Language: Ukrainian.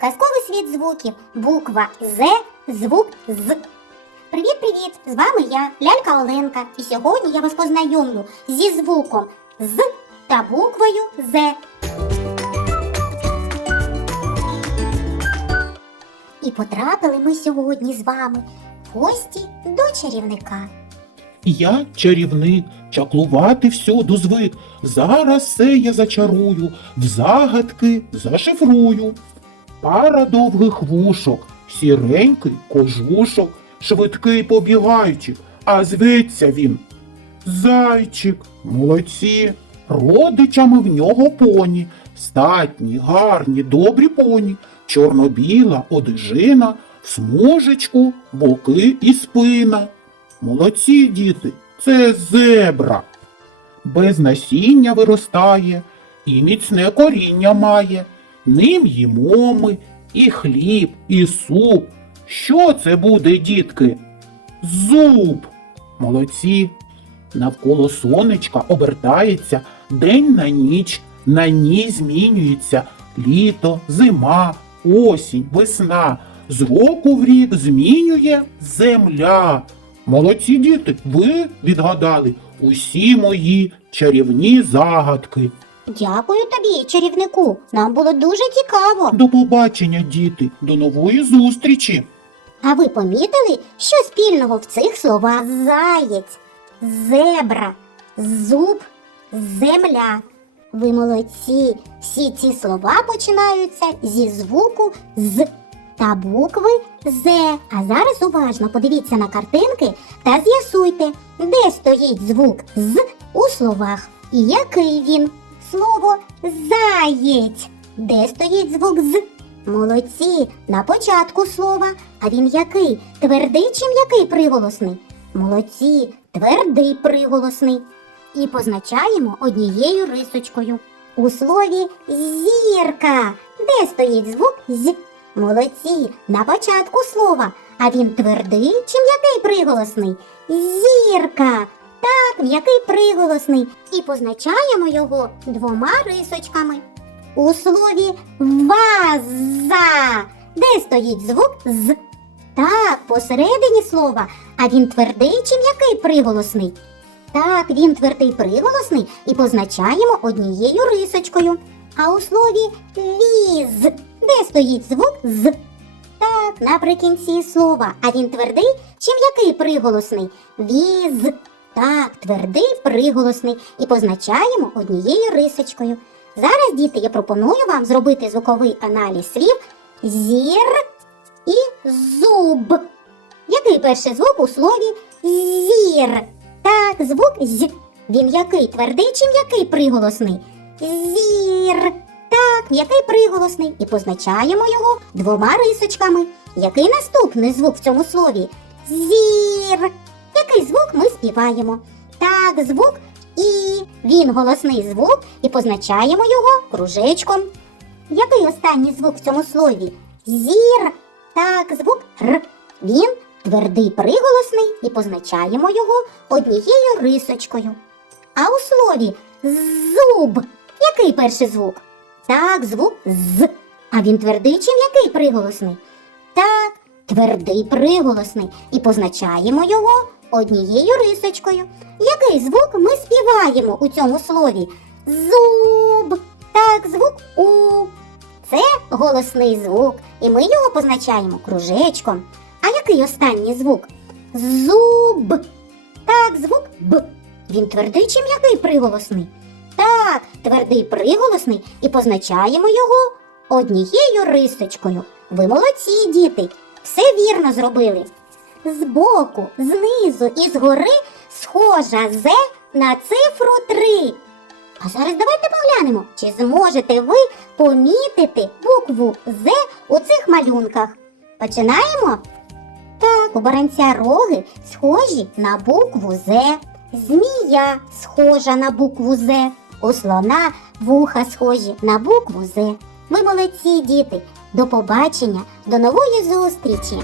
Казковий світ звуків. Буква З, звук З. Привіт-привіт! З вами я, лялька Оленка. І сьогодні я вас познайомлю зі звуком З та буквою З. І потрапили ми сьогодні з вами в гості до чарівника. Я чарівник, чаклувати всюду звик. Зараз все я зачарую, в загадки зашифрую. Пара довгих вушок, сіренький кожушок, швидкий побігайчик, а зветься він. Зайчик, молодці, родичами в нього поні, статні, гарні, добрі поні, чорно-біла одежина, смужечку, боки і спина. Молодці, діти, це зебра. Без насіння виростає і міцне коріння має. Ним їмо ми і хліб, і суп. Що це буде, дітки? Зуб. Молодці. Навколо сонечка обертається день на ніч, на ній змінюється літо, зима, осінь, весна. З року в рік змінює земля. Молодці діти, ви відгадали усі мої чарівні загадки. Дякую тобі, чарівнику. Нам було дуже цікаво. До побачення, діти, до нової зустрічі. А ви помітили, що спільного в цих словах заєць, зебра, зуб, земля? Ви молодці. Всі ці слова починаються зі звуку з та букви З. А зараз уважно подивіться на картинки та з'ясуйте, де стоїть звук з у словах і який він. Слово заєць. Де стоїть звук з? Молодці, на початку слова. А він який? Твердий чи м'який приголосний? Молодці, твердий приголосний. І позначаємо однією рисочкою. У слові зірка. Де стоїть звук з? Молодці, на початку слова. А він твердий чи м'який приголосний? Зірка. Так, м'який приголосний. І позначаємо його двома рисочками. У слові ваза. Де стоїть звук з? Так, посередині слова. А він твердий чи м'який приголосний? Так, він твердий приголосний і позначаємо однією рисочкою. А у слові віз. Де стоїть звук з? Так, наприкінці слова. А він твердий чи м'який приголосний? Віз. Так, твердий приголосний і позначаємо однією рисочкою. Зараз, діти, я пропоную вам зробити звуковий аналіз слів зір і зуб. Який перший звук у слові зір? Так, звук з. Він який твердий чи м'який приголосний? Зір. Так, м'який приголосний. І позначаємо його двома рисочками. Який наступний звук в цьому слові? Зір. Який звук ми співаємо? Так, звук і. Він голосний звук і позначаємо його кружечком. Який останній звук в цьому слові? Зір. Так, звук Р. Він твердий приголосний і позначаємо його однією рисочкою. А у слові зуб. Який перший звук? Так, звук з. А він твердий чи м'який приголосний? Так, твердий приголосний і позначаємо його однією рисочкою. Який звук ми співаємо у цьому слові? Зуб. Так, звук У. Це голосний звук, і ми його позначаємо кружечком. А який останній звук? Зуб. Так, звук Б. Він твердий чи м'який приголосний? Так, твердий приголосний і позначаємо його однією рисочкою. Ви молодці, діти, все вірно зробили. Збоку, знизу і згори схожа З на цифру 3. А зараз давайте поглянемо, чи зможете ви помітити букву З у цих малюнках. Починаємо? Так, у баранця роги схожі на букву З. Змія схожа на букву З. У слона вуха схожі на букву З. Ви молодці, діти. До побачення, до нової зустрічі!